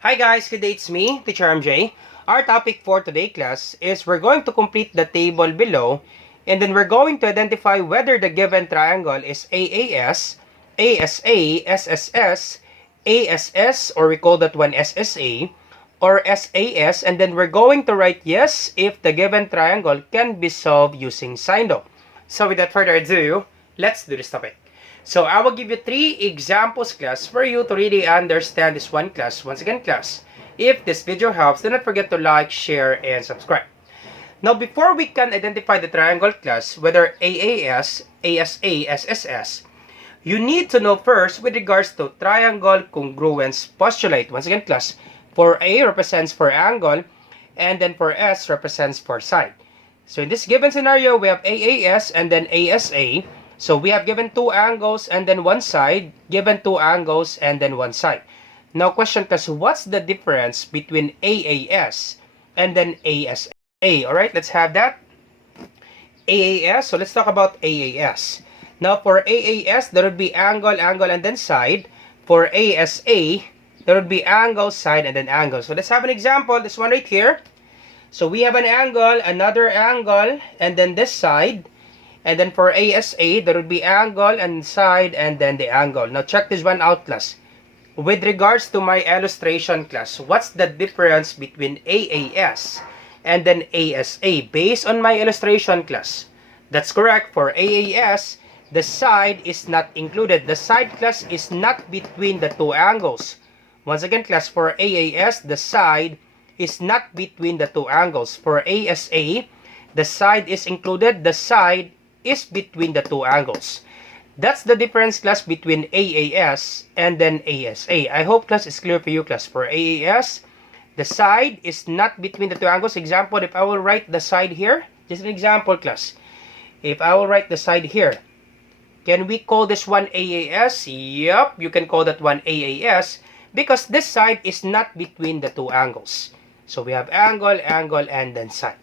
Hi guys, good day, it's me, Teacher MJ. Our topic for today class is we're going to complete the table below and then we're going to identify whether the given triangle is AAS, ASA, SSS, ASS, or we call that one SSA, or SAS, and then we're going to write yes if the given triangle can be solved using sine law. So without further ado, let's do this topic. So I will give you 3 examples class for you to really understand this one class. Once again class, if this video helps, do not forget to like, share, and subscribe. Now before we can identify the triangle class, whether AAS, ASA, SSS, you need to know first with regards to triangle congruence postulate. Once again class, for A represents for angle, and then for S represents for side. So in this given scenario, we have AAS and then ASA. So we have given 2 angles and then 1 side, given 2 angles and then 1 side. Now question class, what's the difference between AAS and then ASA? Alright, let's have that. AAS, so let's talk about AAS. Now for AAS, there would be angle, angle, and then side. For ASA, there would be angle, side, and then angle. So let's have an example, this one right here. So we have an angle, another angle, and then this side. And then for ASA, there would be angle and side and then the angle. Now check this one out class. With regards to my illustration class, what's the difference between AAS and then ASA based on my illustration class? That's correct. For AAS, the side is not included. The side class is not between the 2 angles. Once again class, for AAS, the side is not between the 2 angles. For ASA, the side is included. The side is between the 2 angles. That's the difference class between AAS and then ASA. I hope class is clear for you class. For AAS, the side is not between the 2 angles. Example, if I will write the side here, just an example class. If I will write the side here, can we call this one AAS? Yup, you can call that one AAS because this side is not between the 2 angles. So we have angle, angle, and then side.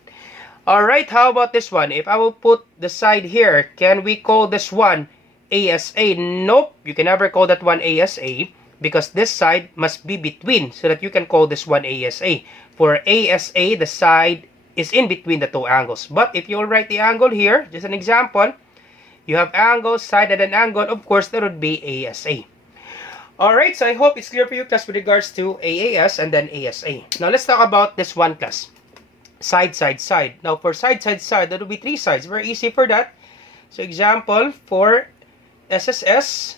Alright, how about this one? If I will put the side here, can we call this one ASA? Nope, you can never call that one ASA because this side must be between so that you can call this one ASA. For ASA, the side is in between the 2 angles. But if you will write the angle here, just an example, you have angle, side, and an angle, of course, that would be ASA. Alright, so I hope it's clear for you class with regards to AAS and then ASA. Now let's talk about this one class. Side, side, side. Now for side, side, side, that will be 3 sides. Very easy for that. So example, for SSS,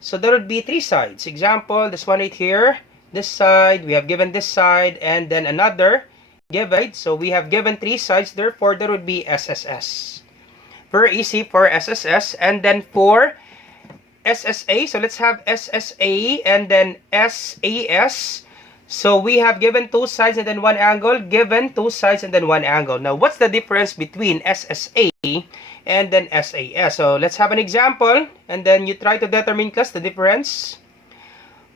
so there would be 3 sides. Example, this one right here, this side, we have given this side, and then another given. So we have given 3 sides, therefore there would be SSS. Very easy for SSS. And then for SSA, so let's have SSA and then SAS. So we have given 2 sides and then 1 angle, given 2 sides and then 1 angle. Now, what's the difference between SSA and then SAS? So let's have an example and then you try to determine class the difference.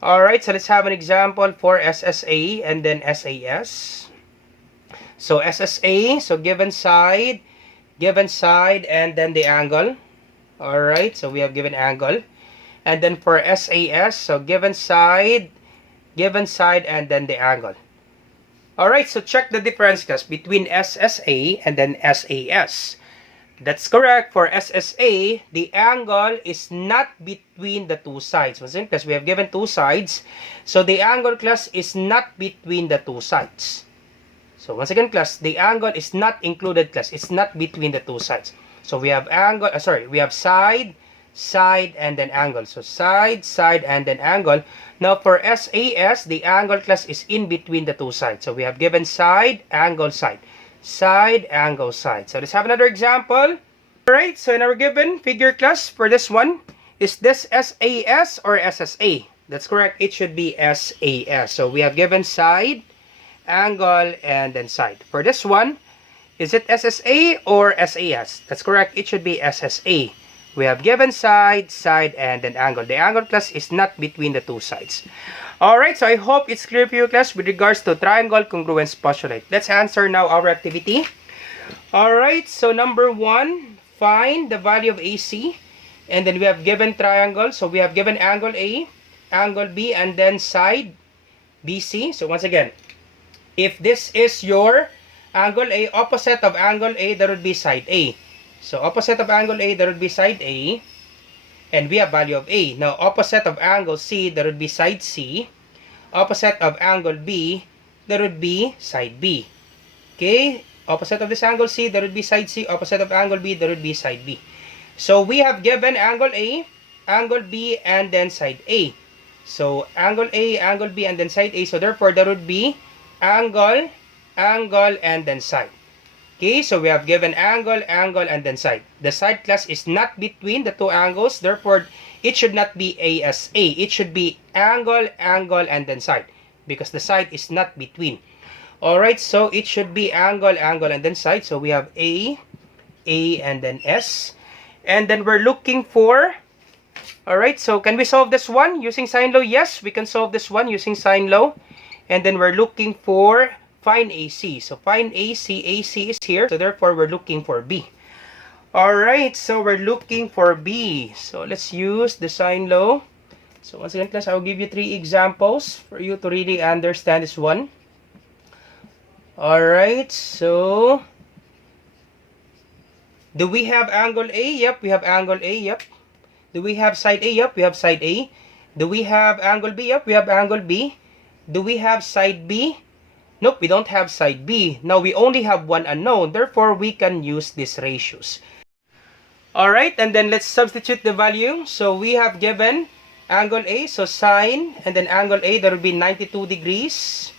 Alright, so let's have an example for SSA and then SAS. So SSA, so given side, and then the angle. Alright, so we have given angle. And then for SAS, so given side, and then the angle. Alright, so check the difference class between SSA and then SAS. That's correct. For SSA, the angle is not between the 2 sides. Because we have given 2 sides. So the angle class is not between the 2 sides. So once again class, the angle is not included class. It's not between the 2 sides. So we have angle, we have side, and then angle. So side, and then angle. Now for SAS, the angle class is in between the 2 sides. So we have given side, angle, side. Side, angle, side. So let's have another example. Alright, so in our given figure class for this one, is this SAS or SSA? That's correct. It should be SAS. So we have given side, angle, and then side. For this one, is it SSA or SAS? That's correct. It should be SSA. We have given side, and then angle. The angle class is not between the 2 sides. Alright, so I hope it's clear for you class with regards to triangle congruence postulate. Let's answer now our activity. Alright, so number 1, find the value of AC. And then we have given triangle. So we have given angle A, angle B, and then side, BC. So once again, if this is your angle A, opposite of angle A, that would be side A. So opposite of angle A, that would be side A. And we have value of A. Now opposite of angle C, that would be side C. Opposite of angle B, that would be side B. Okay? Opposite of this angle C, that would be side C. Opposite of angle B, that would be side B. So we have given angle A, angle B, and then side A. So angle A, angle B, and then side A. So therefore, that would be angle, angle, and then side. Okay, so we have given angle, angle, and then side. The side class is not between the two angles. Therefore, it should not be ASA. It should be angle, angle, and then side. Because the side is not between. Alright, so it should be angle, angle, and then side. So we have A, and then S. And then we're looking for... Alright, so can we solve this one using sine law? Yes, we can solve this one using sine law. And then we're looking for find AC. So find AC. AC is here. So therefore, we're looking for B. Alright, so we're looking for B. So let's use the sine law. So once again, class, I will give you 3 examples for you to really understand this one. Alright, so... Do we have angle A? Yep, we have angle A. Yep. Do we have side A? Yep, we have side A. Do we have angle B? Yep, we have angle B. Do we have side B? Nope, we don't have side B. Now, we only have one unknown. Therefore, we can use these ratios. Alright, and then let's substitute the value. So, we have given angle A. So, sine, and then angle A, that would be 92 degrees.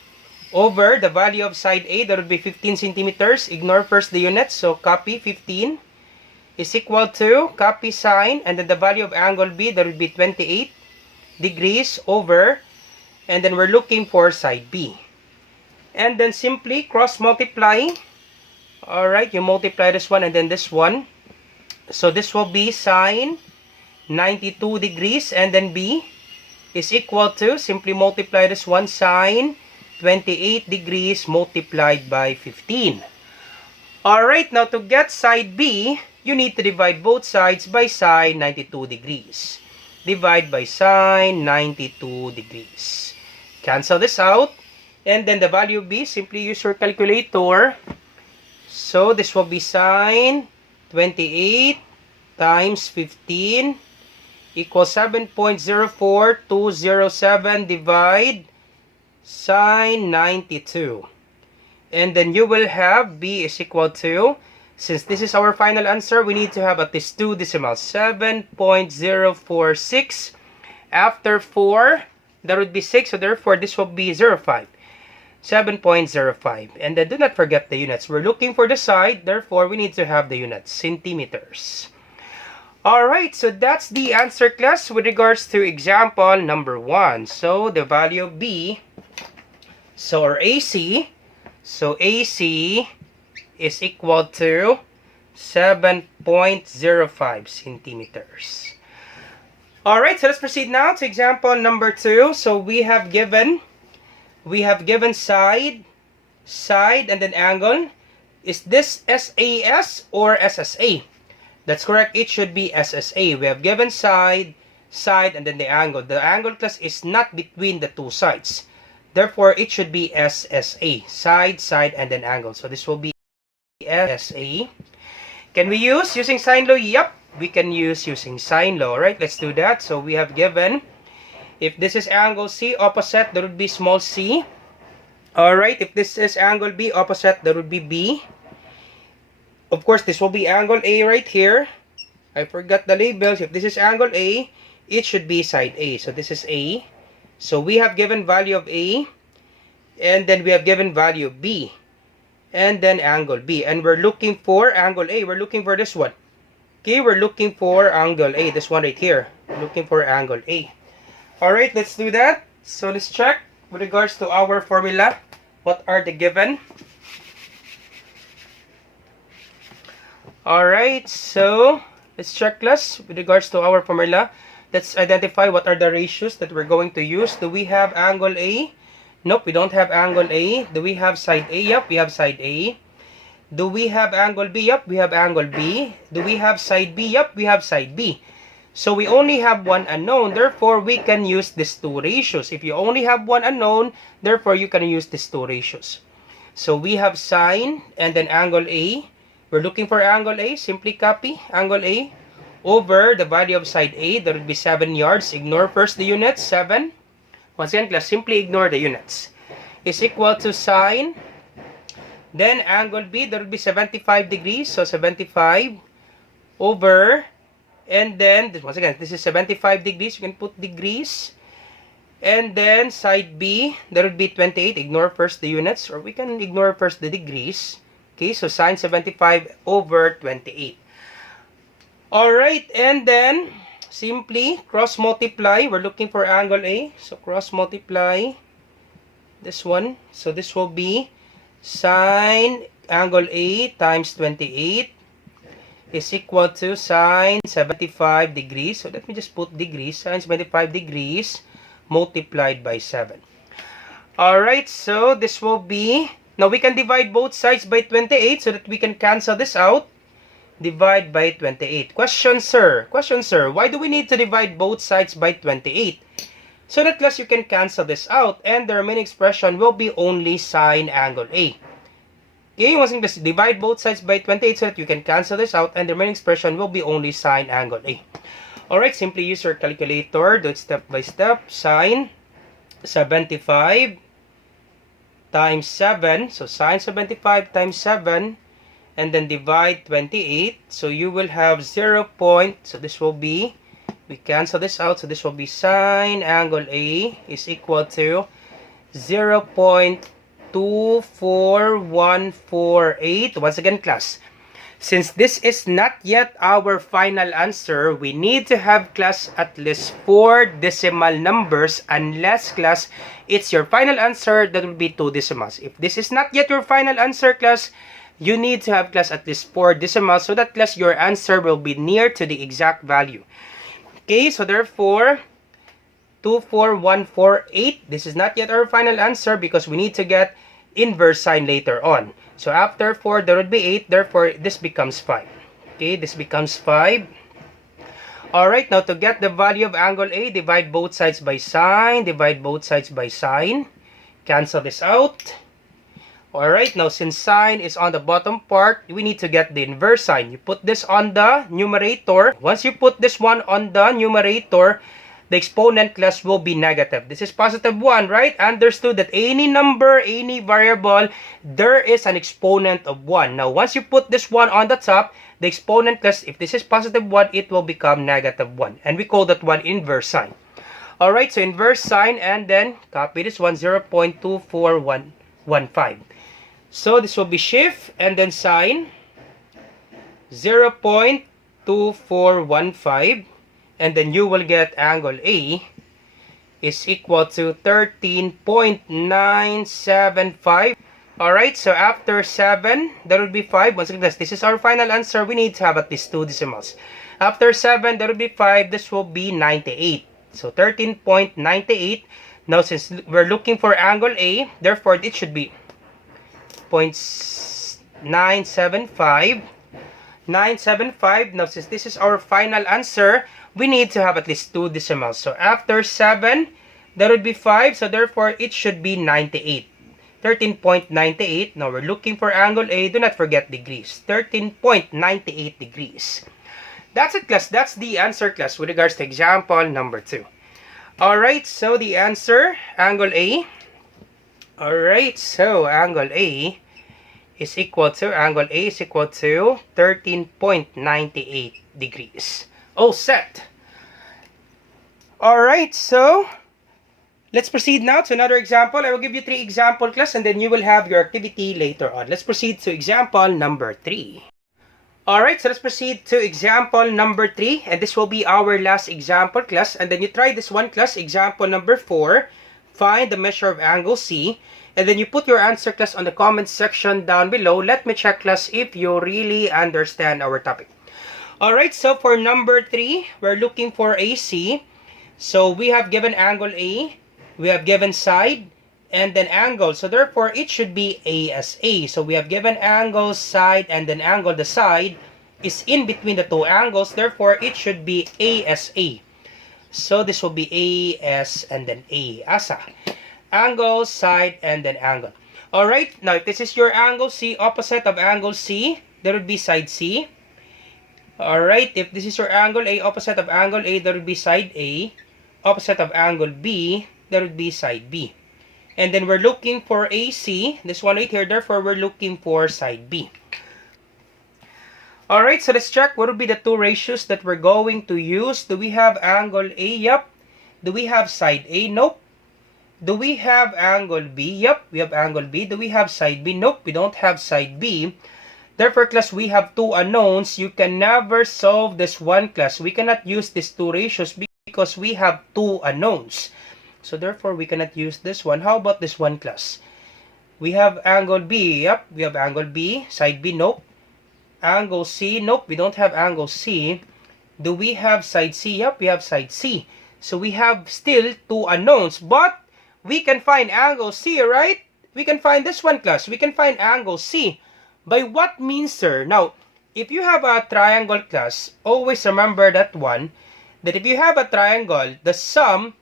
Over the value of side A, that would be 15 centimeters. Ignore first the units. So, copy 15. Is equal to, copy sine, and then the value of angle B, that would be 28 degrees over, and then we're looking for side B. And then simply cross multiply. Alright, you multiply this one and then this one. So this will be sine 92 degrees, and then B is equal to, simply multiply this one, sine 28 degrees multiplied by 15. Alright, now to get side B, you need to divide both sides by sine 92 degrees. Divide by sine 92 degrees. Cancel this out. And then the value of B, simply use your calculator. So this will be sine 28 times 15 equals 7.04207 divide sine 92. And then you will have B is equal to, since this is our final answer, we need to have at least 2 decimals. 7.046. After 4, that would be 6. So therefore, this will be 0.5. 7.05. And then do not forget the units. We're looking for the side. Therefore, we need to have the units. Centimeters. Alright, so that's the answer, class, with regards to example number 1. So the value of B, so our AC, so AC is equal to 7.05 centimeters. Alright, so let's proceed now to example number 2. So we have given side, and then angle. Is this SAS or SSA? That's correct. It should be SSA. We have given side, and then the angle. The angle, class, is not between the two sides. Therefore, it should be SSA. Side, and then angle. So this will be SSA. Can we use using sine law? Yep, we can use using sine law. Right, let's do that. So we have given, if this is angle C, opposite, that would be small c. Alright, if this is angle B, opposite, that would be B. Of course, this will be angle A right here. I forgot the labels. If this is angle A, it should be side A. So this is A. So we have given value of A. And then we have given value of B. And then angle B. And we're looking for angle A. We're looking for this one. Okay, we're looking for angle A. This one right here. We're looking for angle A. Alright, let's do that. So let's check with regards to our formula. What are the given? Alright, so let's check, class, with regards to our formula. Let's identify what are the ratios that we're going to use. Do we have angle A? Nope, we don't have angle A. Do we have side A? Yep, we have side A. Do we have angle B? Yep, we have angle B. Do we have side B? Yep, we have side B. So we only have one unknown, therefore we can use these two ratios. If you only have one unknown, therefore you can use these two ratios. So we have sine and then angle A. We're looking for angle A. Simply copy angle A over the value of side A. That would be 7 yards. Ignore first the units. 7. Once again, class, simply ignore the units. Is equal to sine. Then angle B, that would be 75 degrees. So 75 over, and then, once again, this is 75 degrees. You can put degrees. And then side B, that would be 28. Ignore first the units, or we can ignore first the degrees. Okay, so sine 75 over 28. Alright, and then simply cross multiply. We're looking for angle A. So cross multiply this one. So this will be sine angle A times 28 is equal to sine 75 degrees. So let me just put degrees. Sine 75 degrees multiplied by 7. Alright, so this will be, now we can divide both sides by 28 so that we can cancel this out. Divide by 28. Question, sir. Why do we need to divide both sides by 28? So that class you can cancel this out and the remaining expression will be only sine angle A. Okay, once again, just divide both sides by 28 so that you can cancel this out and the remaining expression will be only sine angle A. Alright, simply use your calculator. Do it step by step. Sine 75 times 7. So sine 75 times 7. And then divide 28. So you will have 0. So this will be, we cancel this out. So this will be sine angle A is equal to 0.24148. Once again, class, since this is not yet our final answer, we need to have, class, at least 4 decimal numbers, unless, class, it's your final answer, that will be 2 decimals. If this is not yet your final answer, class, you need to have, class, at least 4 decimals so that, class, your answer will be near to the exact value. Okay, so therefore 24148, this is not yet our final answer because we need to get inverse sine later on. So after 4, there would be 8. Therefore, this becomes 5. Okay, this becomes 5. Alright, now to get the value of angle A, divide both sides by sine. Divide both sides by sine. Cancel this out. Alright, now since sine is on the bottom part, we need to get the inverse sine. You put this on the numerator. Once you put this one on the numerator, the exponent, class, will be negative. This is positive 1, right? Understood that any number, any variable, there is an exponent of 1. Now, once you put this one on the top, the exponent, class, if this is positive 1, it will become negative 1. And we call that one inverse sine. Alright, so inverse sine, and then copy this one, 0.24115. So this will be shift, and then sine, 0.2415. And then you will get angle A is equal to 13.975. Alright, so after 7, there will be 5. Once again, this is our final answer. We need to have at least 2 decimals. After 7, there will be 5. This will be 98. So 13.98. Now, since we're looking for angle A, therefore it should be 0.975. 975. Now, since this is our final answer, we need to have at least 2 decimals. So after 7, there would be 5. So therefore, it should be 98. 13.98. Now we're looking for angle A. Do not forget degrees. 13.98 degrees. That's it, class. That's the answer, class, with regards to example number 2. Alright, so the answer, angle A. Alright, so angle A is equal to 13.98 degrees. All set. Alright, so let's proceed now to another example. I will give you 3 example, class, and then you will have your activity later on. Let's proceed to example number 3. Alright, so let's proceed to example number 3, and this will be our last example, class. And then you try this one, class, example number 4. Find the measure of angle C. And then you put your answer, class, on the comment section down below. Let me check, class, if you really understand our topic. Alright, so for number 3, we're looking for AC. So we have given angle A, we have given side, and then angle. So therefore, it should be A as A. So we have given angle, side, and then angle the side. is in between the two angles. Therefore, it should be ASA. So this will be AS and then A. ASA. Angle, side, and then angle. Alright, now if this is your angle C, opposite of angle C, there would be side C. Alright, if this is your angle A, opposite of angle A, there would be side A. Opposite of angle B, there would be side B. And then we're looking for AC, this one right here, therefore we're looking for side B. Alright, so let's check what would be the two ratios that we're going to use. Do we have angle A? Yep. Do we have side A? Nope. Do we have angle B? Yep, we have angle B. Do we have side B? Nope, we don't have side B. Therefore, class, we have two unknowns. You can never solve this one, class. We cannot use these two ratios because we have two unknowns. So, therefore, we cannot use this one. How about this one, class? We have angle B. Yep, we have angle B. Side B? Nope. Angle C? Nope, we don't have angle C. Do we have side C? Yep, we have side C. So, we have still two unknowns. But, we can find angle C, right? We can find this one, class. We can find angle C. By what means, sir? Now, if you have a triangle, class, always remember that one, that if you have a triangle, the sum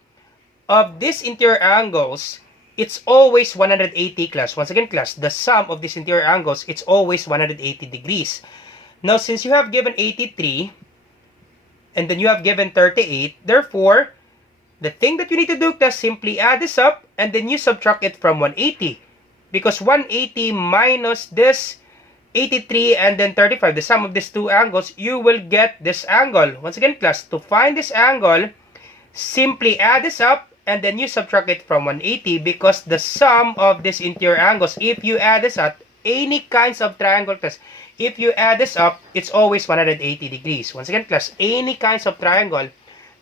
of these interior angles, it's always 180, class. Once again, class, the sum of these interior angles, it's always 180 degrees. Now, since you have given 83, and then you have given 38, therefore, the thing that you need to do, class, simply add this up, and then you subtract it from 180. Because 180 minus this 83 and then 35, the sum of these two angles, you will get this angle. Once again, class, to find this angle, simply add this up and then you subtract it from 180 because the sum of these interior angles, if you add this up, any kinds of triangle, class, if you add this up, it's always 180 degrees. Once again, class, any kinds of triangle,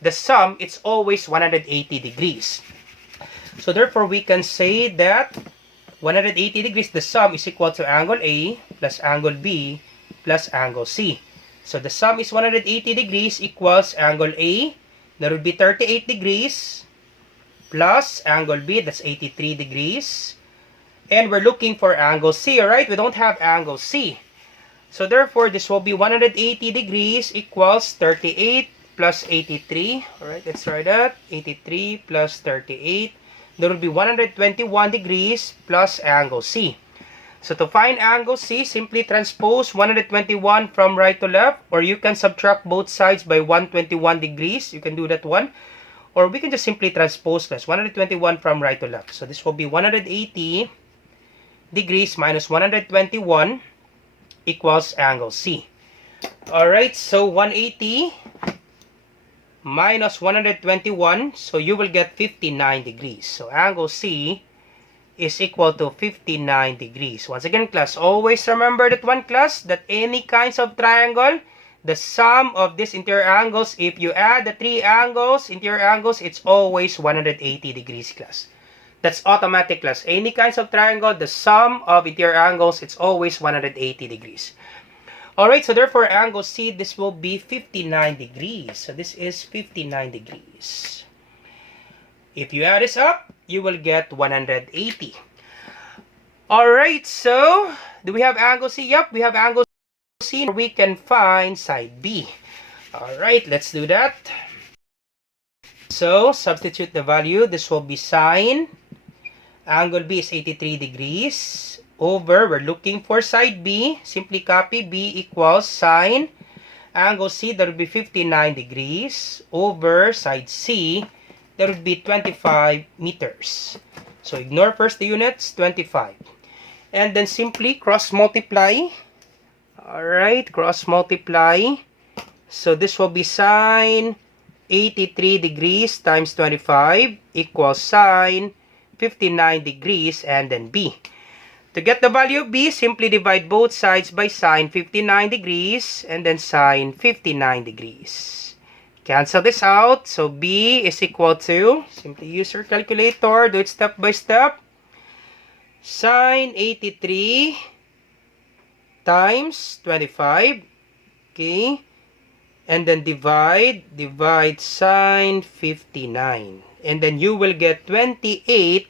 the sum, it's always 180 degrees. So therefore, we can say that 180 degrees, the sum is equal to angle A plus angle B plus angle C. So the sum is 180 degrees equals angle A, that would be 38 degrees, plus angle B, that's 83 degrees. And we're looking for angle C, right? We don't have angle C. So therefore, this will be 180 degrees equals 38 plus 83. Alright, let's try that. 83 plus 38. There will be 121 degrees plus angle C. So to find angle C, simply transpose 121 from right to left, or you can subtract both sides by 121 degrees. You can do that one. Or we can just simply transpose this 121 from right to left. So this will be 180 degrees minus 121 equals angle C. Alright, so 180 minus 121, so you will get 59 degrees. So angle C is equal to 59 degrees. Once again, class, always remember that one, class, that any kinds of triangle, the sum of these interior angles, if you add the three angles, interior angles, it's always 180 degrees, class. That's automatic, class. Any kinds of triangle, the sum of interior angles, it's always 180 degrees. Alright, so therefore, angle C, this will be 59 degrees. So this is 59 degrees. If you add this up, you will get 180. Alright, so, do we have angle C? Yep, we have angle C. We can find side B. Alright, let's do that. So, substitute the value. This will be sine. Angle B is 83 degrees. Over, we're looking for side B. Simply copy B equals sine. Angle C, that would be 59 degrees. Over side C, that would be 25 meters. So ignore first the units, 25. And then simply cross multiply. Alright, cross multiply. So this will be sine 83 degrees times 25 equals sine 59 degrees and then B. To get the value of B, simply divide both sides by sine 59 degrees and then sine 59 degrees. Cancel this out. So B is equal to, simply use your calculator, do it step by step. Sine 83 times 25. Okay. And then divide sine 59. And then you will get 28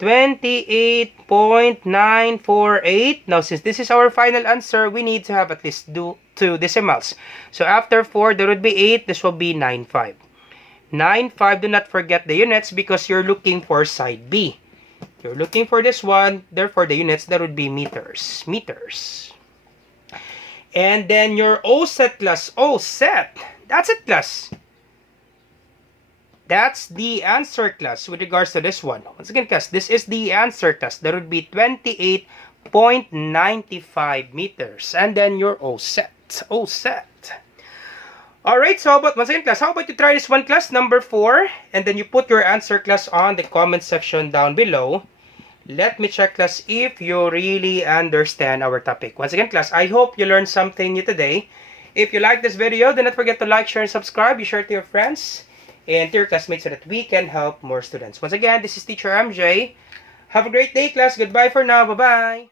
28.948. Now, since this is our final answer, we need to have at least 2 decimals. So, after 4, there would be 8. This will be 9.5. 9.5, do not forget the units because you're looking for side B. You're looking for this one. Therefore, the units, that would be meters. Meters. And then your O set class. O set. That's it, class. That's the answer, class, with regards to this one. Once again, class, this is the answer, class. That would be 28.95 meters. And then your O set. O set. Alright, so but once again, class, how about you try this one, class, number 4, and then you put your answer, class, on the comment section down below. Let me check, class, if you really understand our topic. Once again, class, I hope you learned something new today. If you like this video, do not forget to like, share, and subscribe. Be sure to your friends and to your classmates so that we can help more students. Once again, this is Teacher MJ. Have a great day, class. Goodbye for now. Bye-bye.